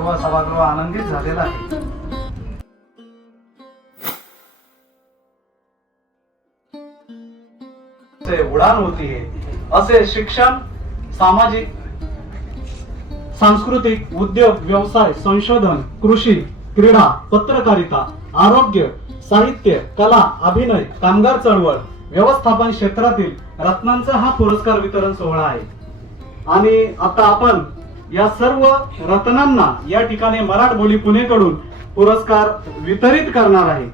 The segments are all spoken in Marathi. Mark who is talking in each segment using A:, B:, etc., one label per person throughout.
A: सर्व सभागृह आनंदित झालेला आहे. उडान होती है. असे शिक्षण सामाजिक सांस्कृतिक उद्योग व्यवसाय संशोधन कृषी क्रीडा पत्रकारिता आरोग्य साहित्य कला अभिनय कामगार चळवळ व्यवस्थापन क्षेत्रातील रत्नांचा हा पुरस्कार वितरण सोहळा आहे. आणि आता आपण या सर्व रत्नांना या ठिकाणी मराठ बोली पुणेकडून पुरस्कार वितरित करणार आहे.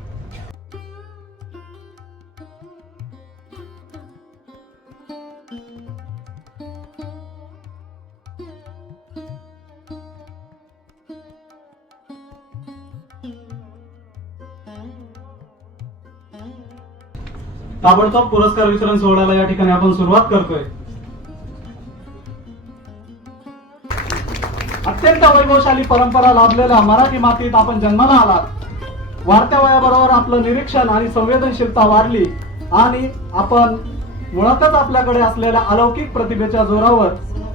A: ताबडतोब पुरस्कार वितरण सोहळ्याला या ठिकाणी आपण सुरुवात करतोय. अत्यंत वैभवशाली परंपरा लाभलेल्या मराठी मातीत आपण जन्माला आलात वाढत्या वयाबरोबर आपलं निरीक्षण आणि संवेदनशीलता वाढली आणि आपण मुळातच आपल्याकडे असलेल्या अलौकिक प्रतिभेच्या जोरावर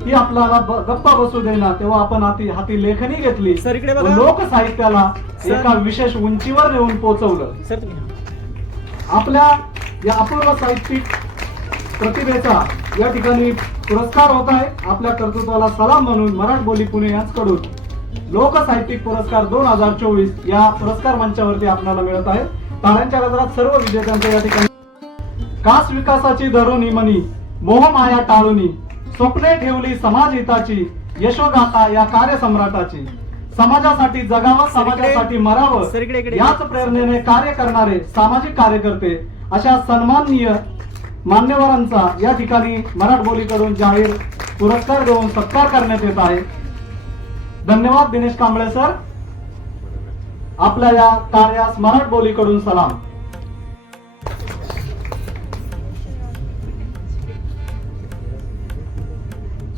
A: ती आपल्याला गप्प बसू देना तेव्हा आपण हाती हाती लेखनी घेतली. लोक साहित्याला. एका विशेष उंचीवर नेऊन पोहोचवलं आपल्या या अपूर्व साहित्यिक प्रतिभेचा या ठिकाणी पुरस्कार होत आहे आपल्या कर्तृत्वाला सलाम म्हणून मराठ बोली पुणे यांच्याकडून लोक साहित्यिक पुरस्कार दोन हजार चोवीस या पुरस्कार मंचावरती आपल्याला मिळत आहे टाळ्यांच्या गजरात सर्व विजेत्यांच्या या ठिकाणी कास विकासाची धरुणी मनी मोहमाया टाळुनी स्वप्ने ठेवली समाज हिताची यशोगाथा या कार्यसम्राटाची समाजासाठी जगावं समाजासाठी मरावं. याच प्रेरणेने कार्य करणारे सामाजिक कार्यकर्ते अशा सन्माननीय मान्यवरांचा या ठिकाणी मराठबोलीकडून जाहीर पुरस्कार देऊन सत्कार करण्यात येत आहे. धन्यवाद दिनेश कांबळे सर. आपल्या या कार्यास मराठबोलीकडून सलाम.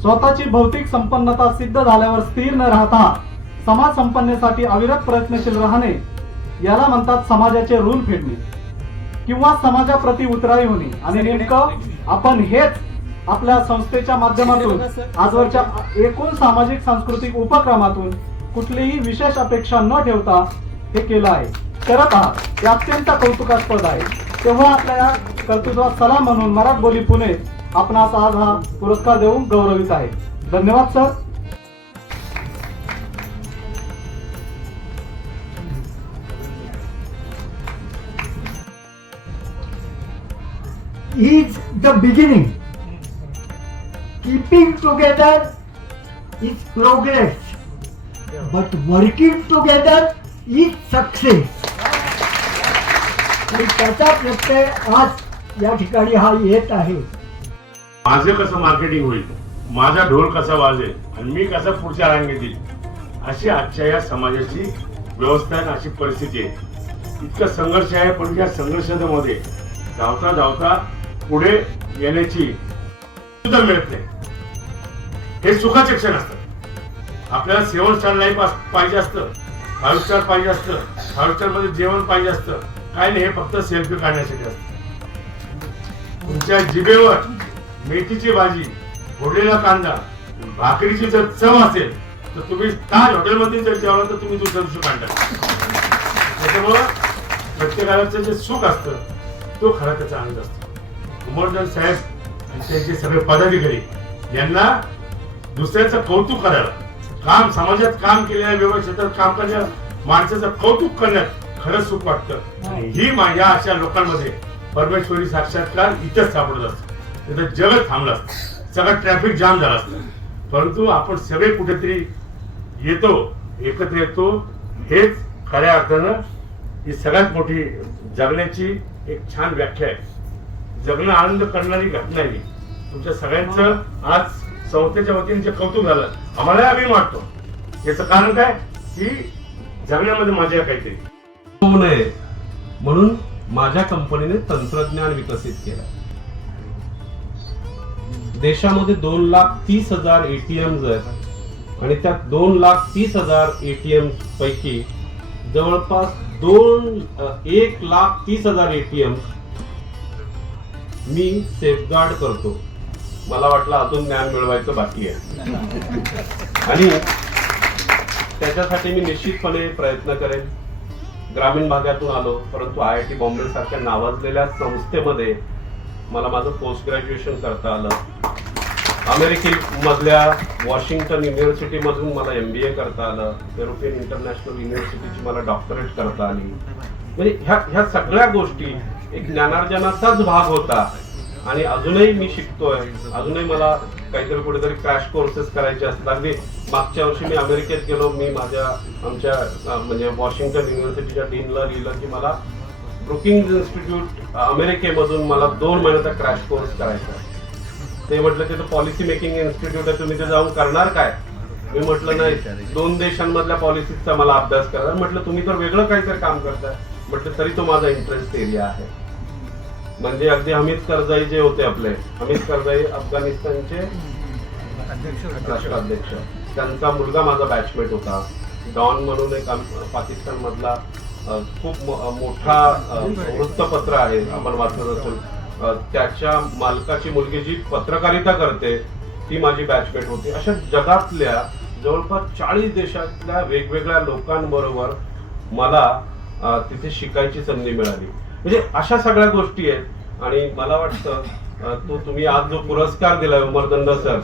A: स्वतःची भौतिक संपन्नता सिद्ध झाल्यावर स्थिर न राहता समाज संपन्नेसाठी अविरत प्रयत्नशील राहणे याला म्हणतात समाजाचे ऋण फेडणे. किंवा समाजाप्रती उतराई होणे. आणि नेमकं आपण हेच आपल्या संस्थेच्या माध्यमातून आजवरच्या एकूण सामाजिक सांस्कृतिक उपक्रमातून कुठलीही विशेष अपेक्षा न ठेवता हे केलं आहे. करत आहात. हे अत्यंत कौतुकास्पद आहे. तेव्हा आपल्या या कर्तृत्वात सलाम म्हणून मराठ बोली पुणे आपणास आज हा पुरस्कार देऊन गौरवित आहे. धन्यवाद sir.
B: Is the beginning. Keeping together is progress, but working together is success. आणि त्याचा प्रत्यय आज या ठिकाणी हा येत आहे.
C: माझं कसं मार्केटिंग होईल? माझा ढोल कसा वाजेल? आणि मी कसा पुढच्या रांगेत येईल? अशी आजच्या या समाजाची व्यवस्था आणि अशी परिस्थिती आहे. इतका संघर्ष आहे पण या संघर्षामध्ये धावता धावता पुढे येण्याची सुद्धा मिळत नाही. हे सुखाचे क्षण असतात. आपल्याला सेवन स्टार नाही पाहिजे असतं. फाईव्ह स्टार पाहिजे असतं. फाईव्ह स्टारमध्ये जेवण पाहिजे असतं. काय नाही हे फक्त सेल्फी काढण्यासाठी असतं. तुमच्या जिभेवर मेथीची भाजी फोडलेला कांदा भाकरीची जर चव असेल तर तुम्ही ताज हॉटेलमध्ये जर जेवला तर तुम्ही दुसऱ्या दिवशी काढता त्याच्यामुळं प्रत्येकाचं जे सुख असतं तो खरा त्याचा आनंद असतो. उमरदार साहेब आणि त्यांचे सगळे पदाधिकारी यांना दुसऱ्याचं कौतुक करायला काम समाजात काम केलेल्या व्यवहार क्षेत्रात काम करणाऱ्या माणसाचं कौतुक करण्यात खरंच सुख वाटतं. आणि ही मा- या अशा लोकांमध्ये परमेश्वरी साक्षात्कार इथंच सापडत असतो. तिथं जगत थांबलं असतं. सगळं ट्रॅफिक जाम झालं असतं. परंतु आपण सगळे कुठेतरी येतो एकत्र येतो हेच खऱ्या अर्थानं ही सगळ्यात मोठी जगण्याची एक छान व्याख्या आहे. जगणं आनंद करणारी घटना आहे ही. तुमच्या सगळ्यांचं आज संस्थेच्या वतीने जे कौतुक झालं आम्हाला अभिमान वाटतो याचं कारण काय? की जगण्यामध्ये मजा काहीतरी.
D: होऊ नये. म्हणून माझ्या कंपनीने तंत्रज्ञान विकसित केलं. देशामध्ये दोन लाख तीस हजार एटीएम आहेत आणि त्या दोन लाख तीस हजार एटीएम पैकी जवळपास दोन एक लाख तीस हजार एटीएम मी सेफगार्ड करतो. मला वाटलं अजून ज्ञान मिळवायचं बाकी आहे. आणि त्याच्यासाठी मी निश्चितपणे प्रयत्न करेन. ग्रामीण भागातून आलो परंतु आय आय टी बॉम्बे सारख्या नावाजलेल्या संस्थेमध्ये मला माझं पोस्ट ग्रॅज्युएशन करता आलं. अमेरिकेमधल्या वॉशिंग्टन युनिव्हर्सिटीमधून मला एम बी ए करता आलं. युरोपियन इंटरनॅशनल युनिव्हर्सिटीची मला डॉक्टरेट करता आली. म्हणजे ह्या ह्या सगळ्या गोष्टी एक ज्ञानार्जनाचाच भाग होता. आणि अजूनही मी शिकतोय. अजूनही मला काहीतरी कुठेतरी क्रॅश कोर्सेस करायचे असतात. अगदी मागच्या वर्षी मी अमेरिकेत गेलो. मी माझ्या आमच्या म्हणजे वॉशिंग्टन युनिव्हर्सिटीच्या डीनला लिहिलं की मला ब्रुकिंग इन्स्टिट्यूट अमेरिकेमधून मला दोन महिन्याचा क्रॅश कोर्स करायचा आहे. ते म्हटलं तिथं पॉलिसी मेकिंग इन्स्टिट्यूट आहे तुम्ही ते जाऊन करणार काय? मी म्हटलं नाही. दोन देशांमधल्या पॉलिसीचा मला अभ्यास करणार म्हटलं तुम्ही तर वेगळं काहीतरी काम करताय. म्हटलं तरी तो माझा इंटरेस्ट एरिया आहे. म्हणजे अगदी हमीद करजाई जे होते आपले हमीद करजाई अफगाणिस्तानचे राष्ट्राध्यक्ष. त्यांचा मुलगा माझा बॅचमेट होता. डॉन म्हणून एक पाकिस्तान मधला खूप मोठा वृत्तपत्र आहे आपण वाचत असेल अ, त्याच्या मालकाची मुलगी जी पत्रकारिता करते ती माझी बॅचमेट होती. अशा जगातल्या जवळपास चाळीस देशातल्या वेगवेगळ्या लोकांबरोबर मला तिथे शिकायची संधी मिळाली. म्हणजे अशा सगळ्या गोष्टी आहेत. आणि मला वाटतं तो तुम्ही आज जो पुरस्कार दिलाय उमरदंड सर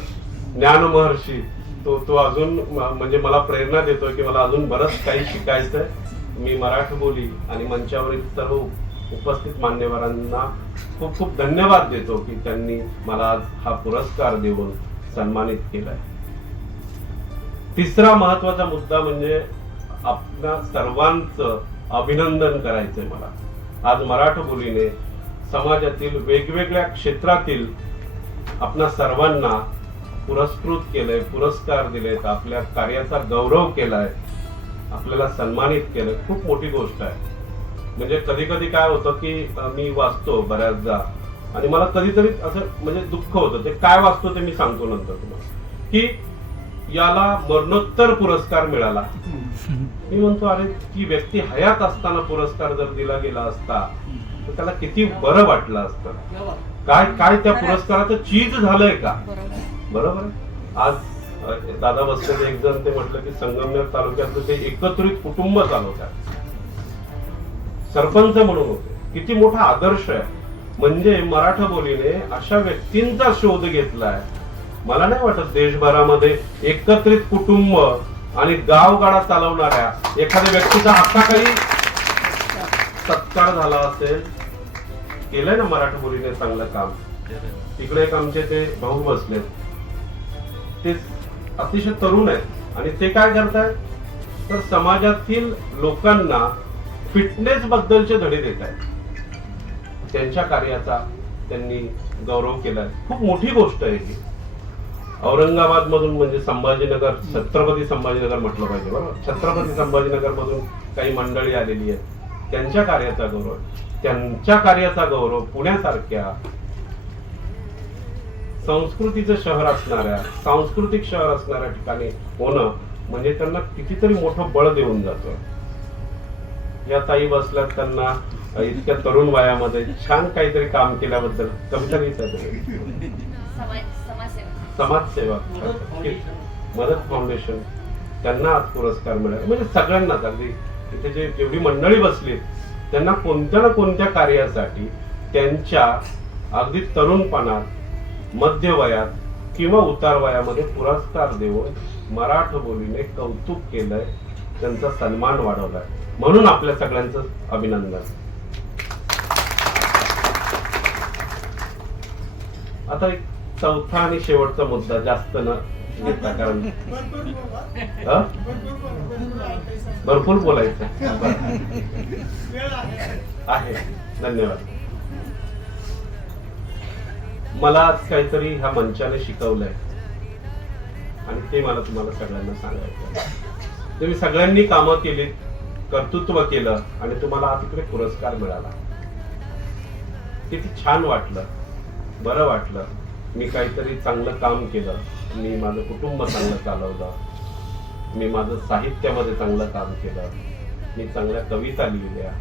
D: ज्ञान महर्षी तो तो अजून म्हणजे मला प्रेरणा देतोय की मला अजून बरंच काही शिकायचंय. मी मराठी बोली आणि मंचावरील सर्व उपस्थित मान्यवरांना खूप खूप धन्यवाद देतो की त्यांनी मला आज हा पुरस्कार देऊन सन्मानित केलाय. तिसरा महत्त्वाचा मुद्दा म्हणजे आपल्या सर्वांचं अभिनंदन करायचंय मला. आज मराठ बोलीने समाजातील वेगवेगळ्या क्षेत्रातील आपणा सर्वांना पुरस्कृत केलंय पुरस्कार दिलेत आपल्या कार्याचा गौरव केलाय आपल्याला सन्मानित केलंय. खूप मोठी गोष्ट आहे. म्हणजे कधी कधी काय होतं की मी वाचतो बऱ्याचदा आणि मला कधीतरी असं म्हणजे दुःख होतं. ते काय वाचतो ते मी सांगतो नंतर तुम्हाला. की याला मरणोत्तर पुरस्कार मिळाला. मी म्हणतो अरे ती व्यक्ती हयात असताना पुरस्कार जर दिला गेला असता तर त्याला किती बरं वाटलं असतं. काय काय त्या पुरस्काराचं चीज झालंय का? बरोबर? आज दादा बसलेले एक जण ते म्हटलं की संगमनेर तालुक्यातलं ते एकत्रित कुटुंब चालवतात सरपंच म्हणून होते. किती मोठा आदर्श आहे. म्हणजे मराठा बोलीने अशा व्यक्तींचा शोध घेतलाय. मला नाही वाटत देशभरामध्ये एकत्रित कुटुंब आणि गावगाडा चालवणाऱ्या एखाद्या व्यक्तीचा आता काही सत्कार झाला असेल केलंय ना मराठा मुलीने चांगलं काम? तिकडे एक आमचे ते भाऊ बसलेत. ते अतिशय तरुण आहेत आणि ते काय करतायत? तर समाजातील लोकांना फिटनेस बद्दलचे धडे देत आहेत त्यांच्या कार्याचा त्यांनी गौरव केलाय. खूप मोठी गोष्ट आहे ही. औरंगाबाद मधून म्हणजे संभाजीनगर छत्रपती संभाजीनगर म्हटलं पाहिजे बरोबर छत्रपती संभाजीनगर मधून काही मंडळी आलेली आहेत. त्यांच्या कार्याचा गौरव त्यांच्या कार्याचा गौरव पुण्यासारख्या संस्कृतीचं शहर असणाऱ्या सांस्कृतिक शहर असणाऱ्या ठिकाणी होणं म्हणजे त्यांना कितीतरी मोठं बळ देऊन जातं. या ताई बसल्या त्यांना इतक्या तरुण वयामध्ये छान काहीतरी काम केल्याबद्दल कविता लिहितात.
E: समाजसेवा
D: मदत फाउंडेशन त्यांना आज पुरस्कार मिळाला. म्हणजे सगळ्यांनाच अगदी तिथे जे जेवढी मंडळी बसली त्यांना कोणत्या ना कोणत्या कार्यासाठी त्यांच्या अगदी तरुणपणात मध्य वयात किंवा उतार वयामध्ये पुरस्कार देऊन मराठ बोलीने कौतुक केलंय त्यांचा सन्मान वाढवलाय. म्हणून आपल्या सगळ्यांचं अभिनंदन. आता एक चौथा आणि शेवटचा मुद्दा जास्त न घेता कारण भरपूर बोलायचं. आहे. धन्यवाद. मला आज काहीतरी ह्या मंचाने शिकवलंय. आणि ते मला तुम्हाला सगळ्यांना सांगायचं तुम्ही सगळ्यांनी कामं केली कर्तृत्व केलं आणि तुम्हाला आज इकडे पुरस्कार मिळाला. किती छान वाटलं. बरं वाटलं. मी काहीतरी चांगलं काम केलं. मी माझं कुटुंब चांगलं चालवलं. मी माझं साहित्यामध्ये चांगलं काम केलं. मी चांगल्या कविता लिहिल्या.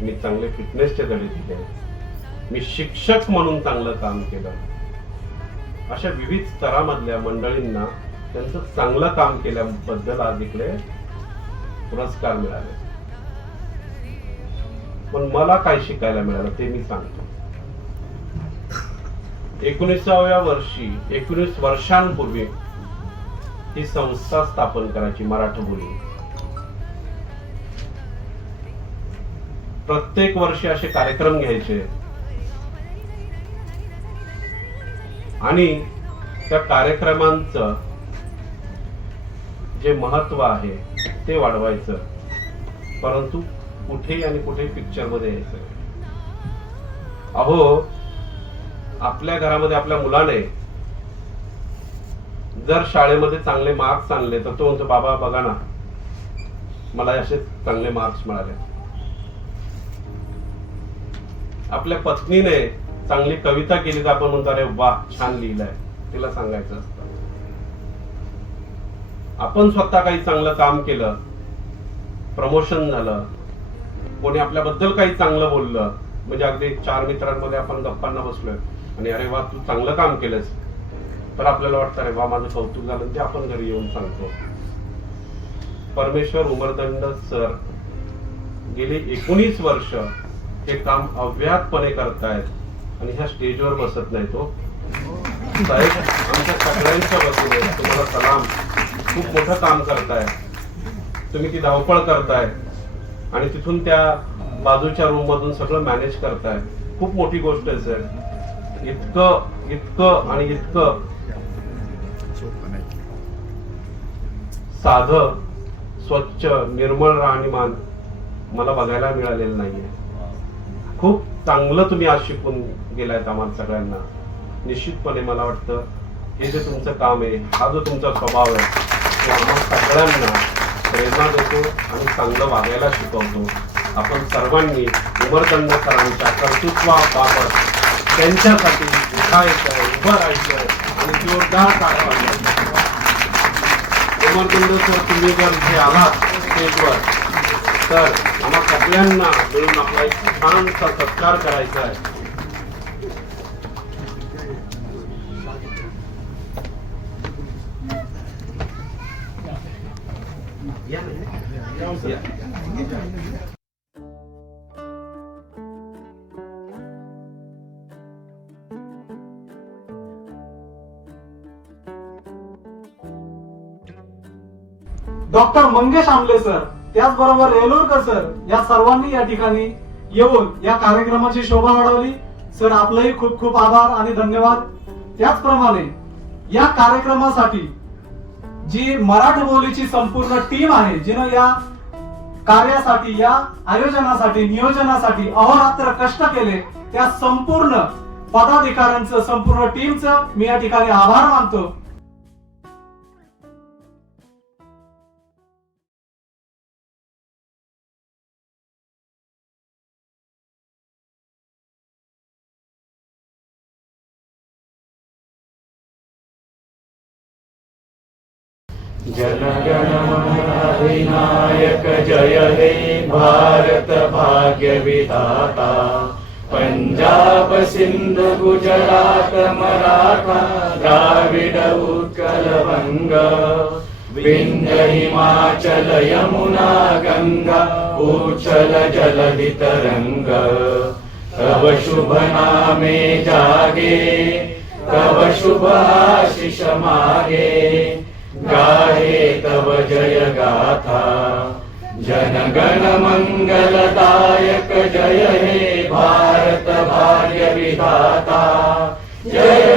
D: मी चांगले फिटनेसचे धडे दिले. मी शिक्षक म्हणून चांगलं काम केलं. अशा विविध स्तरामधल्या मंडळींना त्यांचं चांगलं काम केल्याबद्दल आज इकडे पुरस्कार मिळाले. पण मला काय शिकायला मिळालं ते मी सांगतो. एकोणीसाव्या वर्षी एकोणीस वर्षांपूर्वी ही संस्था स्थापन करायची मराठी बोली. प्रत्येक वर्षी असे कार्यक्रम घ्यायचे. आणि त्या कार्यक्रमांचं जे महत्त्व आहे ते वाढवायचं. परंतु कुठे आणि कुठे पिक्चरमध्ये यायचं अहो आपल्या घरामध्ये आपल्या मुलाने जर शाळेमध्ये चांगले मार्क्स आणले तर तो म्हणतो बाबा बघा ना मला असे चांगले मार्क्स मिळाले. आपल्या पत्नीने चांगली कविता केली तर आपण म्हणतो अरे वा छान लिहिलंय. तिला सांगायचं असतं. आपण स्वतः काही चांगलं काम केलं प्रमोशन झालं कोणी आपल्याबद्दल काही चांगलं बोललं म्हणजे अगदी चार मित्रांमध्ये आपण गप्पांना बसलोय आणि अरे वा तू चांगलं काम केलंस. तर आपल्याला वाटतं अरे वा माझं कौतुक झालं ते आपण घरी येऊन सांगतो. परमेश्वर उमरदंड सर गेली एकोणीस वर्ष हे काम अव्याहतपणे करतायत आणि ह्या स्टेजवर बसत नाही तो हो. साहेब आमच्या सगळ्यांच्या बसून तुम्हाला सलाम. खूप मोठं काम करताय तुम्ही ती धावपळ करताय आणि तिथून त्या बाजूच्या रूम मधून सगळं मॅनेज करताय खूप मोठी गोष्ट आहे सर इतकं इतकं आणि इतकं. साध स्वच्छ निर्मळ राहणीमान मला बघायला मिळालेलं नाहीये. खूप चांगलं तुम्ही आज शिकून गेलायत आम्हाला सगळ्यांना. निश्चितपणे मला वाटतं हे जे तुमचं काम आहे हा जो तुमचा स्वभाव आहे तो आम्हाला सगळ्यांना प्रेरणा देतो आणि चांगलं वागायला शिकवतो. आपण सर्वांनी उमरदंड सरांच्या कर्तृत्वाबाबत त्यांच्यासाठी उठायचं उभं राहायचं आणि जोरदार टाकायचं सर तुम्ही जर इथे आलात स्टेजवर तर आम्हा सगळ्यांना मिळून आपला एक छानसा सत्कार करायचा आहे.
A: डॉक्टर मंगेश आमले सर त्याचबरोबर रेलोरकर सर या सर्वांनी या ठिकाणी येऊन या कार्यक्रमाची शोभा वाढवली. सर आपलंही खूप खूप आभार आणि धन्यवाद. त्याचप्रमाणे या कार्यक्रमासाठी जी मराठी बोलीची संपूर्ण टीम आहे जिनं या कार्यासाठी या आयोजनासाठी नियोजनासाठी अहोरात्र कष्ट केले त्या संपूर्ण पदाधिकाऱ्यांचं संपूर्ण टीमचं मी या ठिकाणी आभार मानतो.
F: विनायक जय हे भारत भाग्य विधाता। पंजाब सिंध गुजरात मराठा द्राविड उत्कल वंग। विंध्य हिमाचल यमुना गंगा उच्छल जलधि तरंग तव शुभ नामे जागे तव शुभ आशिष मागे। गा गणमङ्गलदायक जय हे भारत भार्य विधाता जय